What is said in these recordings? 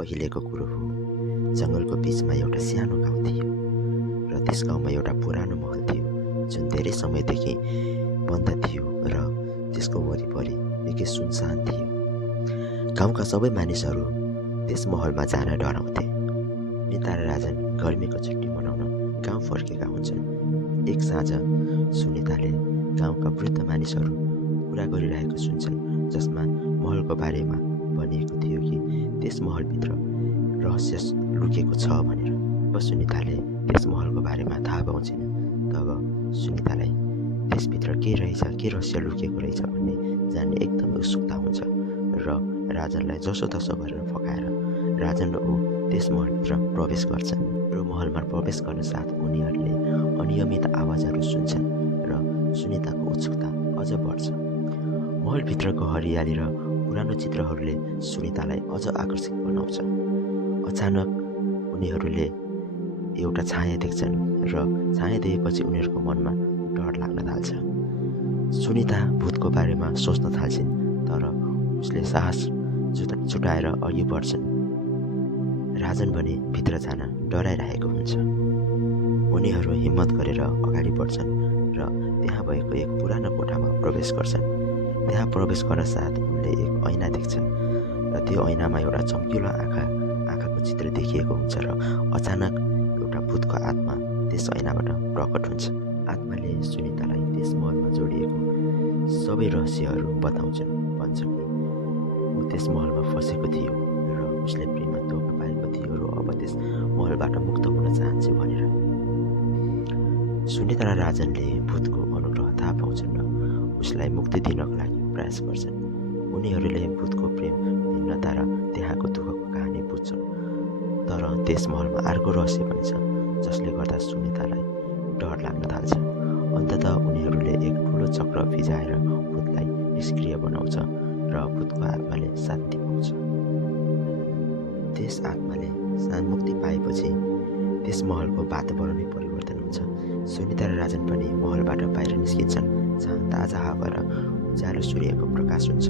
पहिलेको कुरो हो। जङ्गलको बिचमा एउटा सानो गाउँ थियो र त्यस गाउँमा एउटा पुरानो महल थियो जुन धेरै समयदेखि बन्द थियो र त्यसको वरिपरि निकै सुनसान थियो। गाउँका सबै मानिसहरू त्यस महलमा जान डराउँथे। सुनिता र राजन गर्मीको छुट्टी मनाउन गाउँ फर्केका हुन्छन्। एक साँझ सुनिताले गाउँका वृद्ध मानिसहरू कुरा गरिरहेको सुन्छन्, जसमा महलको बारेमा भनिएको थियो कि त्यस महलभित्र रहस्य लुकेको छ भनेर। अब सुनिताले त्यस महलको बारेमा थाहा पाउँछिन्। तब सुनितालाई त्यसभित्र के रहेछ, के रहस्य लुकेको रहेछ भन्ने जान्ने एकदमै उत्सुकता हुन्छ र राजनलाई जसोतसो गरेर फकाएर राजन र ऊ त्यस महलभित्र प्रवेश गर्छन्। र महलमा प्रवेश गर्न साथ उनीहरूले अनियमित आवाजहरू सुन्छन् र सुनिताको उत्सुकता अझ बढ्छ। महलभित्रको हरियाली र पुरानो चित्रहरूले सुनितालाई अझ आकर्षित बनाउँछ। अचानक उनीहरूले एउटा छाया देख्छन् र छाया देखेपछि उनीहरूको मनमा डर लाग्न थाल्छ। सुनिता भूतको बारेमा सोच्न थाल्छिन्, तर उसले साहस जुटाएर अघि बढ्छन्। राजन भने भित्र जान डराइरहेको हुन्छ। उनीहरू हिम्मत गरेर अगाडि बढ्छन् र त्यहाँ भएको एक पुरानो कोठामा प्रवेश गर्छन्। त्यहाँ प्रवेश गर्न साथ उनले एक ऐना देख्छन् र त्यो ऐनामा एउटा चम्किलो आँखाको चित्र देखिएको हुन्छ र अचानक एउटा भूतको आत्मा त्यस ऐनाबाट प्रकट हुन्छ। आत्माले सुनितालाई त्यस महलमा जोडिएको सबै रहस्यहरू बताउँछन्। भन्छ कि ऊ त्यस महलमा फसेको थियो र उसले प्रेममा धोका पाएको थियो र अब त्यस महलबाट मुक्त हुन चाहन्छु भनेर। सुनिता र राजनले भूतको अनुग्रह थाहा पाउँछन् र उसलाई मुक्ति दिनको लागि प्रयास गर्छन्। उनीहरूले भूतको प्रेम, भिन्नता र त्यहाँको दुःखको कहानी बुझ्छन्। तर त्यस महलमा अर्को रहस्य पनि छ, जसले गर्दा सुनितालाई डर लाग्न थाल्छ। अन्ततः उनीहरूले एक ठुलो चक्र फिजाएर भूतलाई निष्क्रिय बनाउँछ र भूतको आत्माले शान्ति पाउँछ। त्यस आत्माले मुक्ति पाएपछि त्यस महलको वातावरणै परिवर्तन हुन्छ। सुनिता र राजन पनि महलबाट बाहिर निस्किन्छन्, जहाँ ताजा हावा र उज्यालो सूर्यको प्रकाश हुन्छ।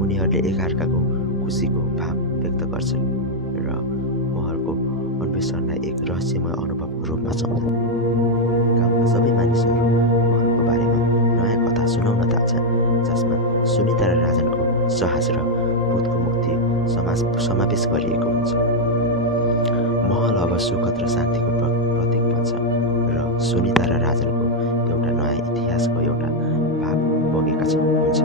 उनीहरूले एकअर्काको खुसीको भाव व्यक्त गर्छन् र महलको अन्वेषणलाई एक रहस्यमय अनुभवको रूपमा सम्झन्। गाउँका सबै मानिसहरू महलको बारेमा नयाँ कथा सुनाउन थाल्छन्, जसमा सुनिता र राजनको साहस र भूतको मुक्ति समावेश गरिएको हुन्छ। महल अब सुखद र शान्तिको प्रतीक बन्छ र सुनिता र राजनको एउटा नयाँ इतिहासको एउटा भाव बगेका हुन्छ।